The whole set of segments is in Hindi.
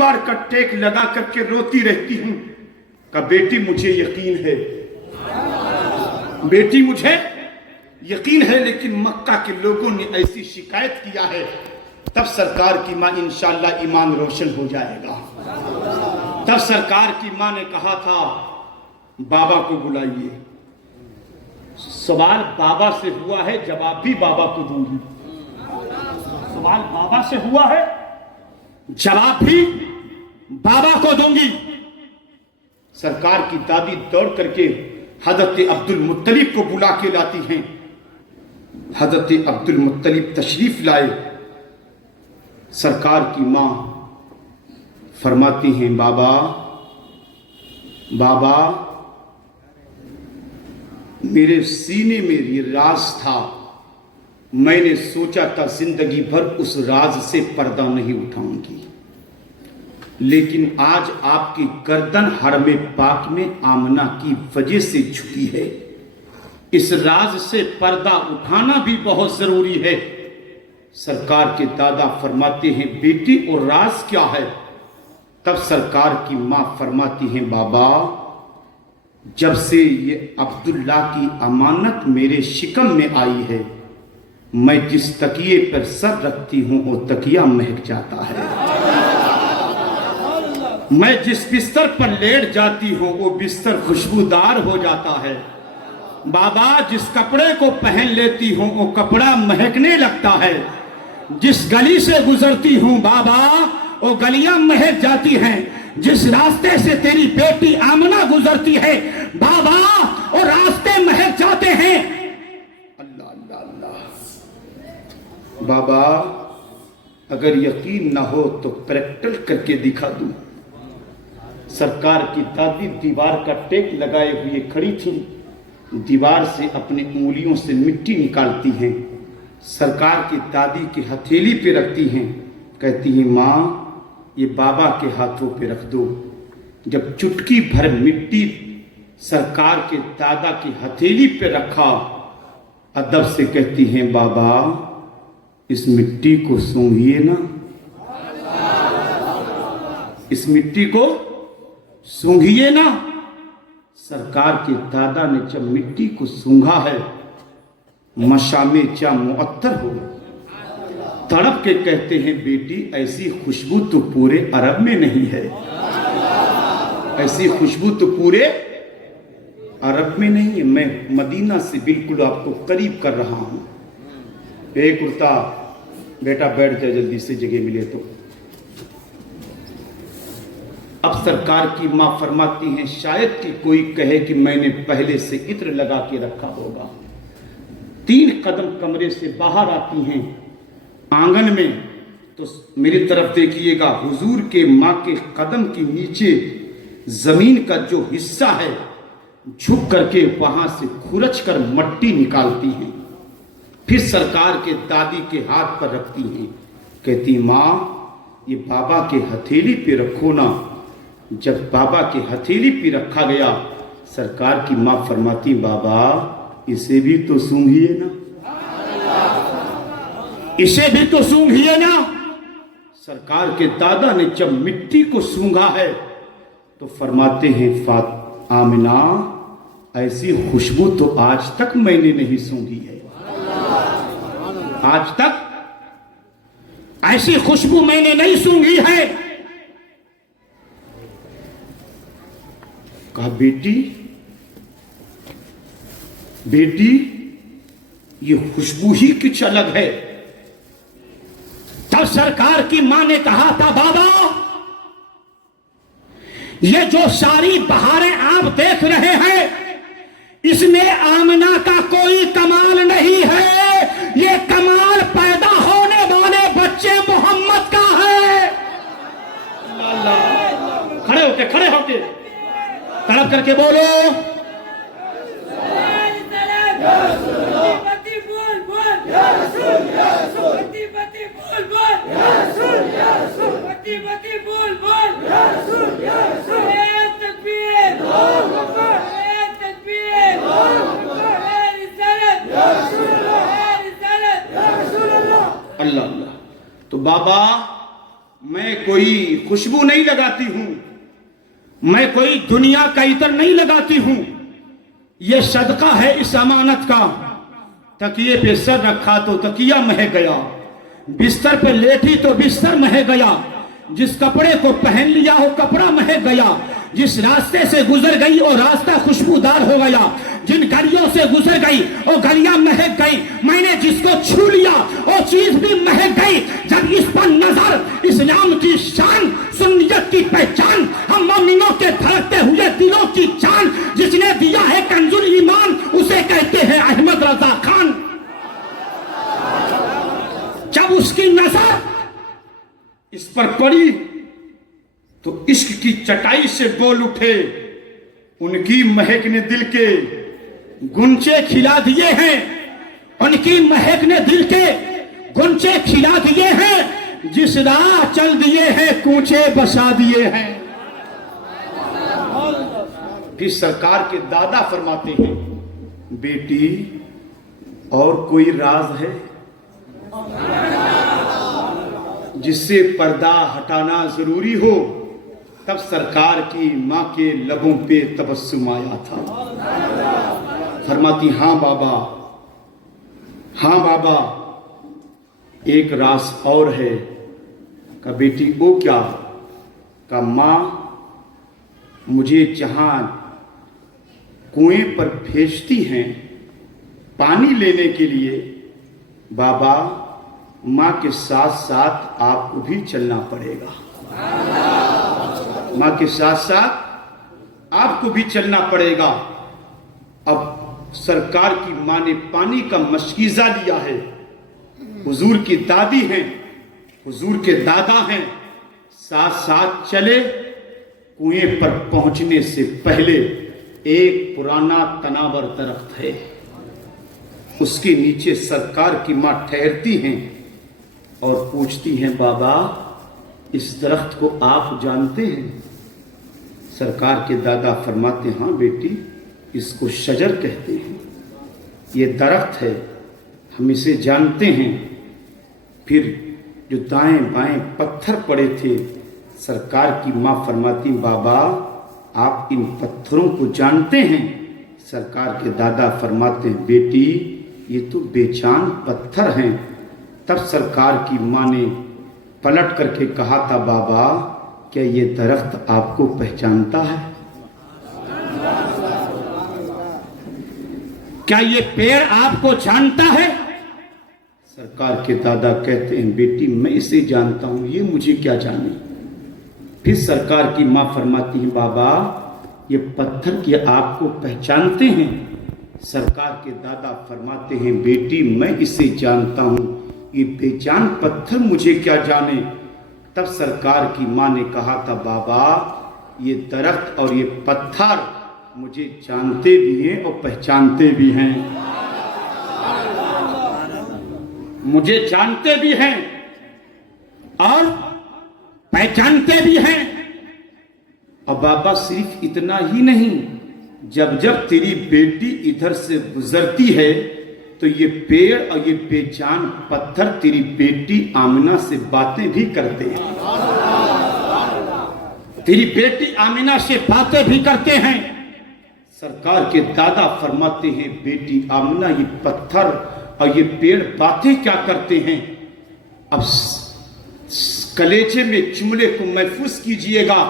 दीवार का टेक लगा करके रोती रहती हूं। कहा बेटी मुझे यकीन है, बेटी मुझे यकीन है, लेकिन मक्का के लोगों ने ऐसी शिकायत किया है, तब सरकार की मां इंशाअल्लाह ईमान रोशन हो जाएगा। तब सरकार की मां ने कहा था बाबा को बुलाइए। सवाल बाबा से हुआ है, जवाब भी बाबा को दूंगी। सवाल बाबा से हुआ है, जवाब भी बाबा को दूंगी। सरकार की दादी दौड़ करके हजरत अब्दुल मुत्तलिब को बुला के लाती हैं। हजरत अब्दुल मुत्तलिब तशरीफ लाए। सरकार की मां फरमाती हैं बाबा बाबा मेरे सीने में ये राज था, मैंने सोचा था जिंदगी भर उस राज से पर्दा नहीं उठाऊंगी, लेकिन आज आपकी गर्दन हरमे पाक में आमना की वजह से झुकी है। इस राज से पर्दा उठाना भी बहुत जरूरी है। सरकार के दादा फरमाते हैं बेटी और राज क्या है? तब सरकार की मां फरमाती हैं बाबा जब से ये अब्दुल्ला की अमानत मेरे शिकम में आई है, मैं जिस तकिए पर सर रखती हूं वो तकिया महक जाता है। मैं जिस बिस्तर पर लेट जाती हूं वो बिस्तर खुशबूदार हो जाता है। बाबा जिस कपड़े को पहन लेती हूं वो कपड़ा महकने लगता है। जिस गली से गुजरती हूं बाबा वो गलियां महक जाती हैं। जिस रास्ते से तेरी बेटी आमना गुजरती है बाबा वो रास्ते महक जाते हैं। अल्लाह अल्लाह अल्लाह। बाबा अगर यकीन ना हो तो प्रैक्टिकल करके दिखा दूं। सरकार की दादी दीवार का टेक लगाए हुए खड़ी थी, दीवार से अपनी उंगलियों से मिट्टी निकालती हैं, सरकार की दादी की हथेली पे रखती हैं, कहती हैं माँ ये बाबा के हाथों पे रख दो। जब चुटकी भर मिट्टी सरकार के दादा की हथेली पे रखा, अदब से कहती हैं बाबा इस मिट्टी को सूंघिए ना, इस मिट्टी को सूंघिए ना। सरकार के दादा ने जब मिट्टी को सूंघा है मशामे चा मुअत्तर हो, तड़प के कहते हैं बेटी ऐसी खुशबू तो पूरे अरब में नहीं है, ऐसी खुशबू तो पूरे अरब में नहीं है। मैं मदीना से बिल्कुल आपको करीब कर रहा हूं। एक कुर्ता बेटा बैठ जाए जल्दी से जगह मिले तो। अब सरकार की मां फरमाती हैं शायद कि कोई कहे कि मैंने पहले से इत्र लगा के रखा होगा। 3 कदम कमरे से बाहर आती हैं आंगन में, तो मेरी तरफ देखिएगा हुजूर के मां के कदम के नीचे जमीन का जो हिस्सा है झुक करके वहां से खुरच कर मट्टी निकालती हैं, फिर सरकार के दादी के हाथ पर रखती हैं, कहती मां ये बाबा के हथेली पे रखो ना। जब बाबा के हथेली पे रखा गया सरकार की मां फरमाती बाबा इसे भी तो सूंघिए ना, इसे भी तो सूंघिए ना। सरकार के दादा ने जब मिट्टी को सूंघा है तो फरमाते हैं आमिना ऐसी खुशबू तो आज तक मैंने नहीं सूंघी है, आज तक ऐसी खुशबू मैंने नहीं सूंघी है। कहा बेटी बेटी ये खुशबू ही कुछ अलग है। तब सरकार की मां ने कहा था बाबा ये जो सारी बहारें आप देख रहे हैं इसमें आमना का कोई कमाल नहीं है, ये कमाल पैदा होने वाले बच्चे मोहम्मद का है। खड़े होके तड़प करके बोलो अल्लाह अल्लाह। तो बाबा मैं कोई खुशबू नहीं लगाती हूं, मैं कोई दुनिया का इतर नहीं लगाती हूं। यह सदका है इस अमानत का। तकिए पे सर रखा तो तकिया महक गया, बिस्तर पे लेटी तो बिस्तर महक गया, जिस कपड़े को पहन लिया हो कपड़ा महक गया, जिस रास्ते से गुजर गई और रास्ता खुशबूदार हो गया, जिन गलियों से गुजर गई वो गलियां महक गई, मैंने जिसको छू लिया वो चीज भी महक गई। जब इस पर नजर, इस्लाम की शान, सुन्नियत की पहचान, हम मोमिनों के धड़कते हुए दिलों की जान, जिसने दिया है कंजुल ईमान उसे कहते हैं अहमद रजा खान। जब उसकी नजर इस पर पड़ी तो इश्क की चटाई से बोल उठे, उनकी महक ने दिल के गुंचे खिला दिए हैं, उनकी महक ने दिल के गुंचे खिला दिए हैं, जिस राह चल दिए हैं कूचे बसा दिए हैं। फिर सरकार के दादा फरमाते हैं, बेटी और कोई राज है जिससे पर्दा हटाना जरूरी हो? तब सरकार की मां के लबों पे तबस्सुम आया था। फरमाती, हाँ बाबा, हाँ बाबा, एक राज और है। का बेटी वो क्या? का मां मुझे जहां कुएं पर भेजती हैं पानी लेने के लिए, बाबा मां के साथ साथ आपको भी चलना पड़ेगा। मां के साथ साथ आपको भी चलना पड़ेगा। अब सरकार की मां ने पानी का मशकीजा लिया है। हुजूर की दादी हैं, हुजूर के दादा हैं, साथ साथ चले। कुएं पर पहुंचने से पहले एक पुराना तनावर दरख्त है, उसके नीचे सरकार की मां ठहरती हैं और पूछती हैं, बाबा इस दरख्त को आप जानते हैं? सरकार के दादा फरमाते, हाँ बेटी, इसको शजर कहते हैं, ये दरख्त है, हम इसे जानते हैं। फिर जो दाएं बाएं पत्थर पड़े थे, सरकार की मां फरमाती, बाबा आप इन पत्थरों को जानते हैं? सरकार के दादा फरमाते हैं, बेटी ये तो बेजान पत्थर हैं। तब सरकार की मां ने पलट करके कहा था, बाबा क्या ये दरख्त आपको पहचानता है? क्या ये पेड़ आपको जानता है? सरकार के दादा कहते हैं, बेटी मैं इसे जानता हूं, ये मुझे क्या जाने। फिर सरकार की मां फरमाती है, बाबा ये पत्थर की आपको पहचानते हैं? सरकार के दादा फरमाते हैं, बेटी मैं इसे जानता हूं, ये बेजान पत्थर मुझे क्या जाने। तब सरकार की मां ने कहा था, बाबा ये दरख्त और ये पत्थर मुझे जानते भी हैं और पहचानते भी हैं, मुझे जानते भी हैं और पहचानते भी हैं। और बाबा सिर्फ इतना ही नहीं, जब जब तेरी बेटी इधर से गुजरती है तो ये पेड़ और ये बेजान पत्थर तेरी बेटी आमिना से बातें भी करते हैं, तेरी बेटी आमिना से बातें भी करते हैं। सरकार के दादा फरमाते हैं, बेटी आमिना ये पत्थर और ये पेड़ बातें क्या करते हैं? अब कलेजे में जुमले को महफूज कीजिएगा।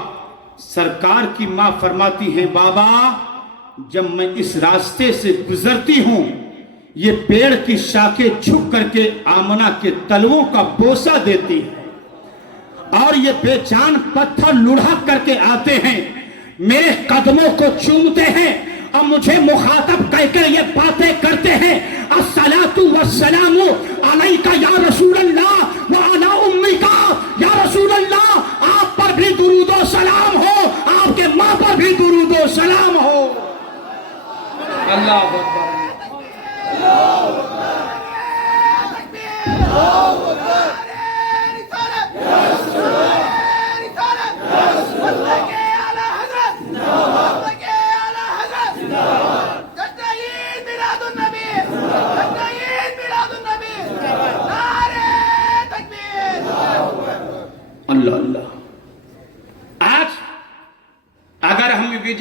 सरकार की मां फरमाती हैं, बाबा जब मैं इस रास्ते से गुजरती हूं, ये पेड़ की शाखें झुक करके आमना के तलवों का बोसा देती है और ये बेजान पत्थर लुढ़क करके आते हैं, मेरे कदमों को चूमते हैं और मुझे मुखातब कहकर ये बातें करते हैं, अस्सलातु वस्सलामु अलैका या रसूल अल्लाह व अला उम्मिका या रसूल अल्लाह, आप पर भी दुरूदो सलाम हो, आपके मां पर भी दुरूदो सलाम हो। अल्लाह अकबर।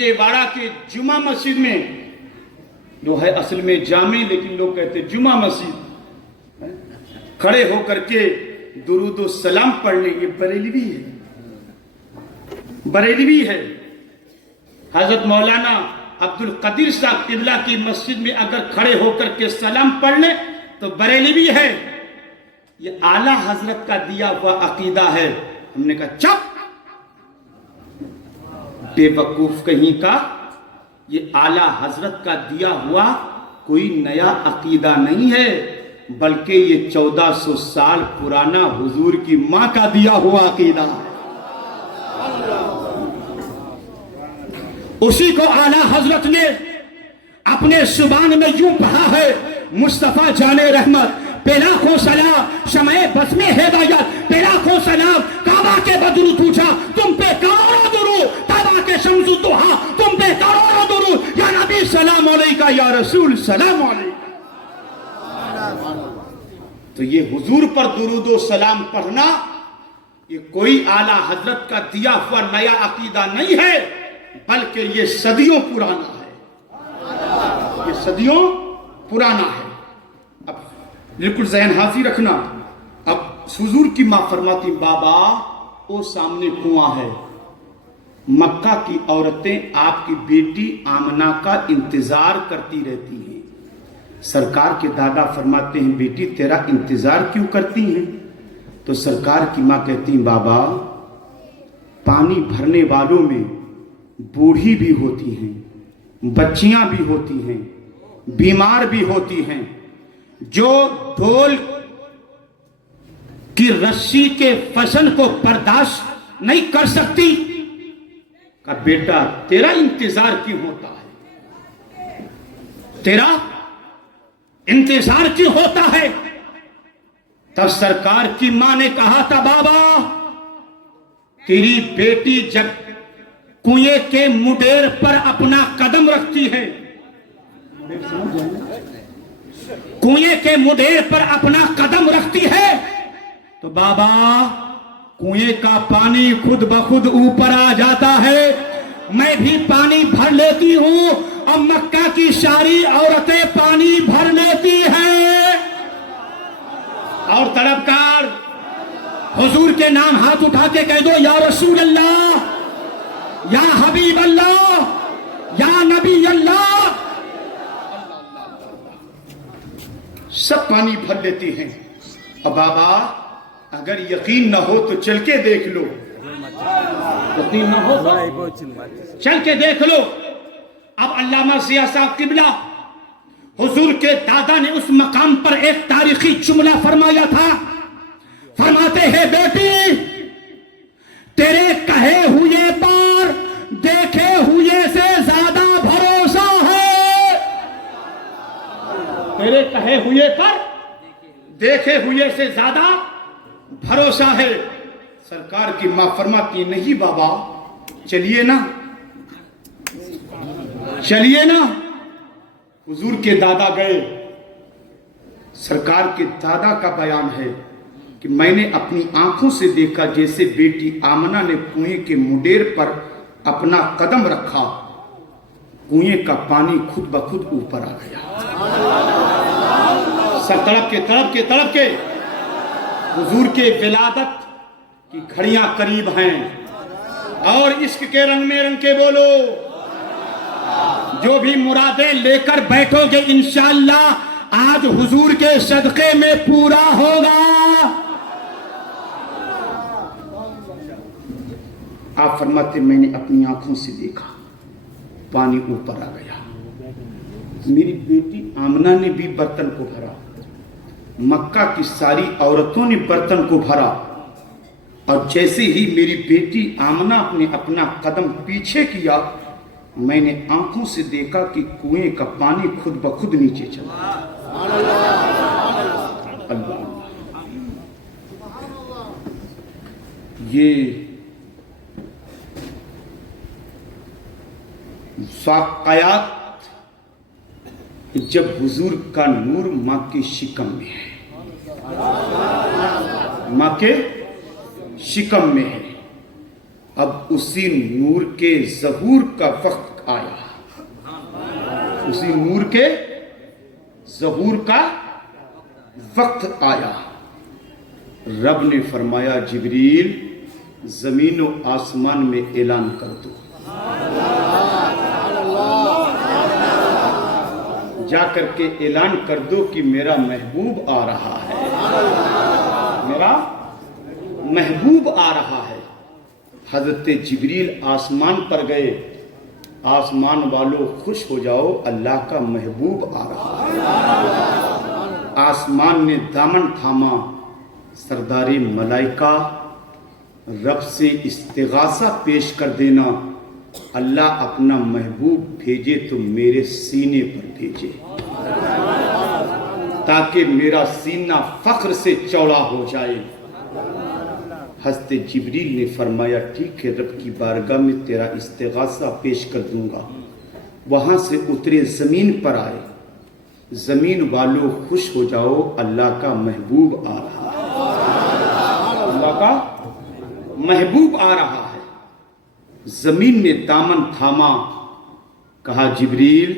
विजयवाड़ा के जुमा मस्जिद में, जो है असल में जामे लेकिन लोग कहते जुमा मस्जिद, खड़े होकर के दुरूद सलाम पढ़ने, ये बरेलवी है, बरेलवी है। हजरत मौलाना अब्दुल कदीर साहब किबला की मस्जिद में अगर खड़े होकर के सलाम पढ़ ले तो बरेलवी है। ये आला हजरत का दिया हुआ अकीदा है। हमने कहा चुप, बेवकूफ कहीं का, ये आला हजरत का दिया हुआ कोई नया अकीदा नहीं है, बल्कि ये 1400 साल पुराना हुजूर की मां का दिया हुआ अकीदा। उसी को आला हजरत ने अपने जुबान में यूं कहा है, मुस्तफा जाने रहमत पेलाखों सलाम शमए बस में हिदायत, पेलाखों सलाम काबा के बदरू पूछा तुम पे करोड़ों दुरूद, ताबा के शम्सु दुहा तुम पे करोड़ों दुरूद, या नबी सलाम अलैका, या रसूल सलाम अलैका। तो ये हुजूर पर दुरूद सलाम पढ़ना ये कोई आला हजरत का दिया हुआ नया अकीदा नहीं है, बल्कि ये सदियों पुराना है, ये सदियों पुराना है। अब बिल्कुल जहन हाजिर रखना। अब हुजूर की मां फरमाती, बाबा वो सामने कुआं है, मक्का की औरतें आपकी बेटी आमना का इंतजार करती रहती हैं। सरकार के दादा फरमाते हैं, बेटी तेरा इंतजार क्यों करती हैं? तो सरकार की मां कहती, बाबा पानी भरने वालों में बूढ़ी भी होती हैं, बच्चियां भी होती हैं, बीमार भी होती हैं, जो ढोल की रस्सी के फसन को बर्दाश्त नहीं कर सकती। का बेटा तेरा इंतजार क्यों होता है, तेरा इंतजार क्यों होता है? तब सरकार की मां ने कहा था, बाबा तेरी बेटी जब कुएं के मुडेर पर अपना कदम रखती है, कुएं के मुडेर पर अपना कदम रखती है, तो बाबा कुएं का पानी खुद ब खुद ऊपर आ जाता है, मैं भी पानी भर लेती हूं और मक्का की सारी औरतें पानी भर लेती हैं। और तड़पकार हुजूर के नाम हाथ उठा के कह दो, या रसूल अल्लाह, या हबीब अल्लाह, या नबी अल्लाह। सब पानी भर लेती हैं। अब बाबा अगर यकीन न हो तो चल के देख लो, यकीन न हो तो चल के देख लो। अब अल्लामा ज़िया साहब किबला हुजूर के दादा ने उस मकाम पर एक तारीखी जुमला फरमाया था। फरमाते हैं, बेटी तेरे कहे हुए पर देखे हुए से ज्यादा भरोसा है, तेरे कहे हुए पर देखे हुए से ज्यादा भरोसा है। सरकार की मां फरमाती, नहीं बाबा चलिए ना, चलिए ना। हुजूर के दादा गए। सरकार के दादा का बयान है कि मैंने अपनी आंखों से देखा जैसे बेटी आमना ने कुएं के मुडेर पर अपना कदम रखा, कुएं का पानी खुद ब खुद ऊपर आ गया। सब तड़प के तड़प के तड़प के हुजूर के विलादत की घड़ियां करीब हैं और इश्क के रंग में रंग के बोलो। जो भी मुरादें लेकर बैठोगे इंशाअल्लाह आज हुजूर के सदके में पूरा होगा। आप फरमाते, मैंने अपनी आंखों से देखा पानी ऊपर आ गया। मेरी बेटी आमना ने भी बर्तन को भरा, मक्का की सारी औरतों ने बर्तन को भरा, और जैसे ही मेरी बेटी आमना अपने अपना कदम पीछे किया, मैंने आंखों से देखा कि कुएं का पानी खुद ब खुद नीचे चला। अल्लाह, ये वाक़यात जब हुजूर का नूर मां के शिकम में है, मां के शिकम में है। अब उसी नूर के ज़हूर का वक्त आया, उसी नूर के ज़हूर का वक्त आया। रब ने फरमाया जिब्रील जमीन और आसमान में ऐलान कर दो, जा करके ऐलान कर दो कि मेरा महबूब आ रहा है, मेरा महबूब आ रहा है। हजरत जिब्रील आसमान पर गए, आसमान वालों खुश हो जाओ, अल्लाह का महबूब आ रहा है। आसमान ने दामन थामा, सरदारी मलाइका रब से इस्तिगासा पेश कर देना, अल्लाह अपना महबूब भेजे तो मेरे सीने पर भेजे, ताकि मेरा सीना फख्र से चौड़ा हो जाए। हज़रत जिब्रील ने फरमाया ठीक है, रब की बारगाह में तेरा इस्तिगासा पेश कर दूंगा। वहां से उतरे, जमीन पर आए, जमीन वालों खुश हो जाओ, अल्लाह का महबूब आ रहा है, अल्लाह का महबूब आ रहा है। जमीन ने दामन थामा, कहा जिब्रील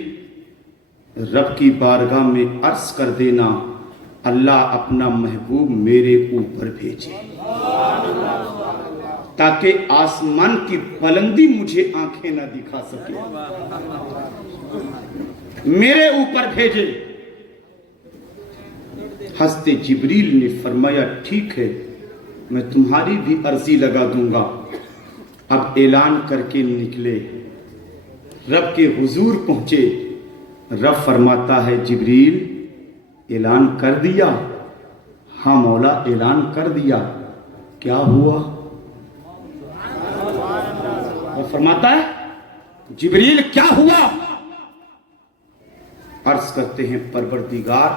रब की बारगाह में अर्ज कर देना, अल्लाह अपना महबूब मेरे ऊपर भेजे, ताकि आसमान की बुलंदी मुझे आंखें ना दिखा सके, मेरे ऊपर भेजे। हंसते जिब्रील ने फरमाया ठीक है, मैं तुम्हारी भी अर्जी लगा दूंगा। अब ऐलान करके निकले, रब के हुजूर पहुंचे। रब फरमाता है जिब्रील ऐलान कर दिया? हाँ मौला ऐलान कर दिया। क्या हुआ? वो फरमाता है जिब्रील क्या हुआ? अर्ज करते हैं परवरदिगार,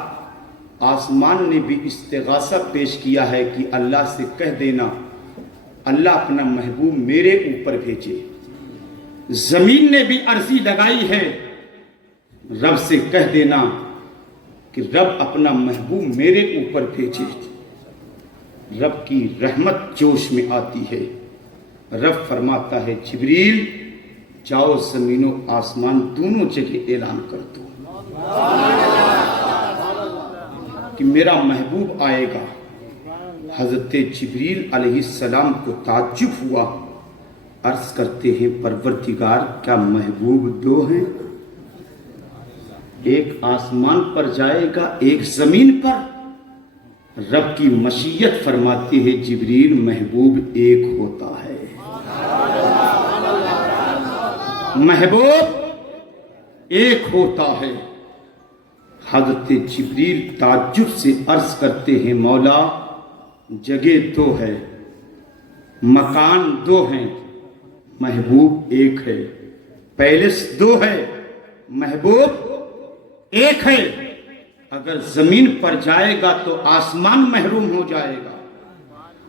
आसमान ने भी इस्तिगासा पेश किया है कि अल्लाह से कह देना अल्लाह अपना महबूब मेरे ऊपर भेजे। जमीन ने भी अर्जी लगाई है, रब से कह देना कि रब अपना महबूब मेरे ऊपर भेजे। रब की रहमत जोश में आती है। रब फरमाता है जिब्रील जाओ जमीनों आसमान दोनों जगह ऐलान कर दो कि मेरा महबूब आएगा। हजरत जिब्रील अलैहिस्सलाम को ताज्जुब हुआ, अर्ज करते हैं परवरदिगार क्या महबूब दो हैं? एक आसमान पर जाएगा, एक जमीन पर। रब की मशीयत फरमाती है जिब्रील महबूब एक होता है, महबूब एक होता है। हजरत जिब्रील ताज्जुब से अर्ज करते हैं मौला जगह दो है, मकान दो हैं, महबूब एक है। पैलेस दो है, महबूब एक है। अगर जमीन पर जाएगा तो आसमान महरूम हो जाएगा,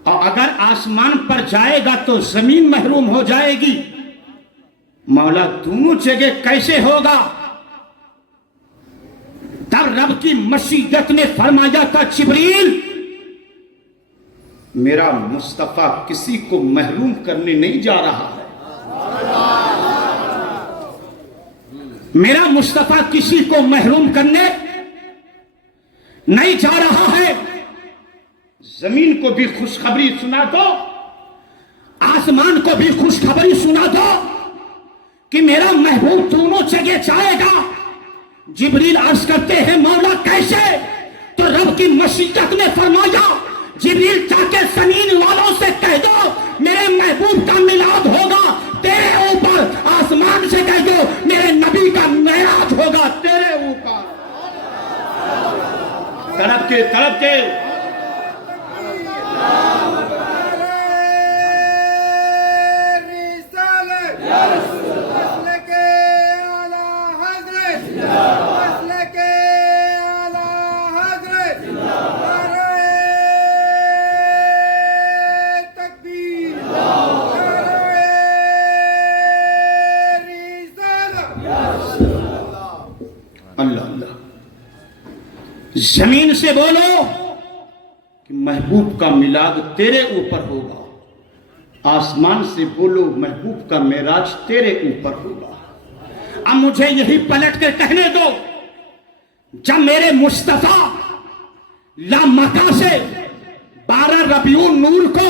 और अगर आसमान पर जाएगा तो जमीन महरूम हो जाएगी। मौला दोनों जगह कैसे होगा? तब रब की मशीयत ने फरमाया था जिब्रील मेरा मुस्तफा किसी को महरूम करने नहीं जा रहा है, मेरा मुस्तफा किसी को महरूम करने नहीं जा रहा है। जमीन को भी खुशखबरी सुना दो, आसमान को भी खुशखबरी सुना दो कि मेरा महबूब दोनों जगह जाएगा। जिब्रील अर्ज करते हैं मौला कैसे? तो रब की मशीयत ने फरमाया जिब्रील जाके जमीन वालों से कह दो मेरे महबूब का मिलाद होगा तेरे ऊपर। आसमान से कह दो मेरे नबी का मेराज होगा तेरे ऊपर। तड़प के जमीन से बोलो कि महबूब का मिलाद तेरे ऊपर होगा, आसमान से बोलो महबूब का मेराज तेरे ऊपर होगा। अब मुझे यही पलट के कहने दो, जब मेरे मुस्तफा लामका से 12 रबीउन नूर को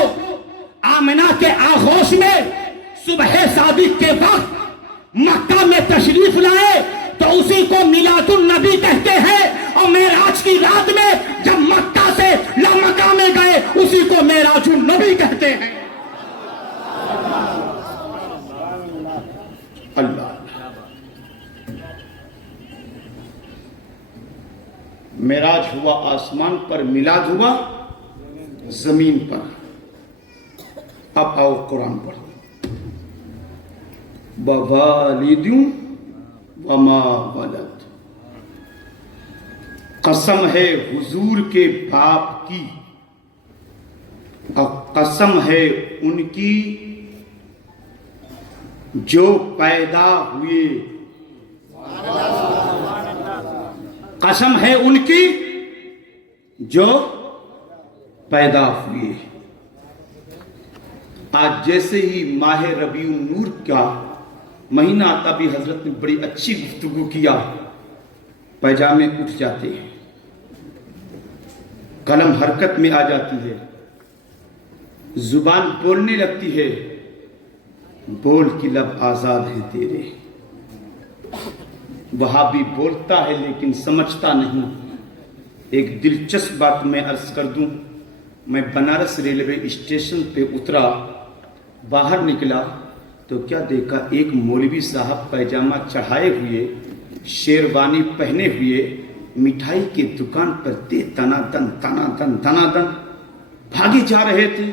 आमिना के आगोश में सुबह सादिक के वक्त मक्का में तशरीफ लाए तो उसी को मिलादुन नबी कहते हैं। और मेराज की रात में जब मक्का से लामका में गए उसी को मेराजुन नबी कहते हैं। अल्लाह, मेराज हुआ आसमान पर, मिलाद हुआ जमीन पर। अब आओ कुरान पढ़ो। ववालिदुन वमा वलद, कसम है हुजूर के बाप की और कसम है उनकी जो पैदा हुए। कसम है उनकी जो पैदा हुए। आज जैसे ही माह रबीउन नूर का महीना आता भी हजरत ने बड़ी अच्छी गुफ्तगू किया, पैजामे उठ जाते हैं, कलम हरकत में आ जाती है, जुबान बोलने लगती है, बोल की लब आजाद है तेरे। वहां भी बोलता है लेकिन समझता नहीं। एक दिलचस्प बात मैं अर्ज कर दूं, मैं बनारस रेलवे स्टेशन पे उतरा, बाहर निकला तो क्या देखा, एक मौलवी साहब पैजामा चढ़ाए हुए, शेरवानी पहने हुए, मिठाई की दुकान पर दे तनातन तनातन तनातन भागे जा रहे थे।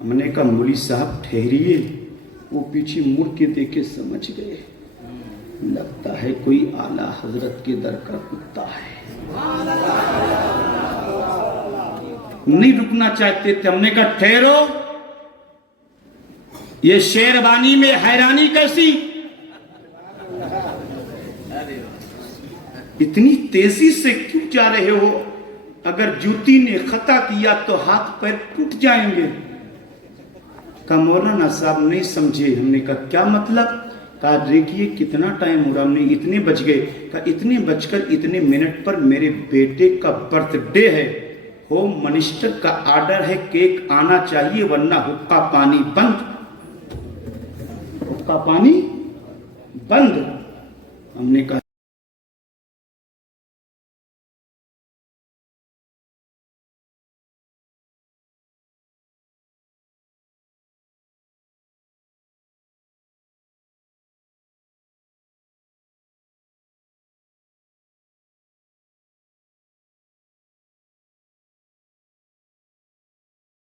हमने कहा मौलवी साहब ठहरिए। वो पीछे मुड़ के देखे, समझ गए लगता है कोई आला हजरत के दर का कुत्ता है। नहीं रुकना चाहते थे। हमने कहा ठहरो, ये शेरवानी में हैरानी कैसी, इतनी तेजी से क्यों जा रहे हो? अगर जूती ने खता किया तो हाथ पैर टूट जाएंगे। कहा मौलाना साहब नहीं समझे। हमने कहा क्या मतलब? कहा देखिए कितना टाइम हो रहा। हमने इतने बज गए। कहा इतने बजकर इतने मिनट पर मेरे बेटे का बर्थडे है, होम मिनिस्टर का आर्डर है, केक आना चाहिए वरना हुक्का पानी बंद। हुक्का पानी बंद। हमने कहा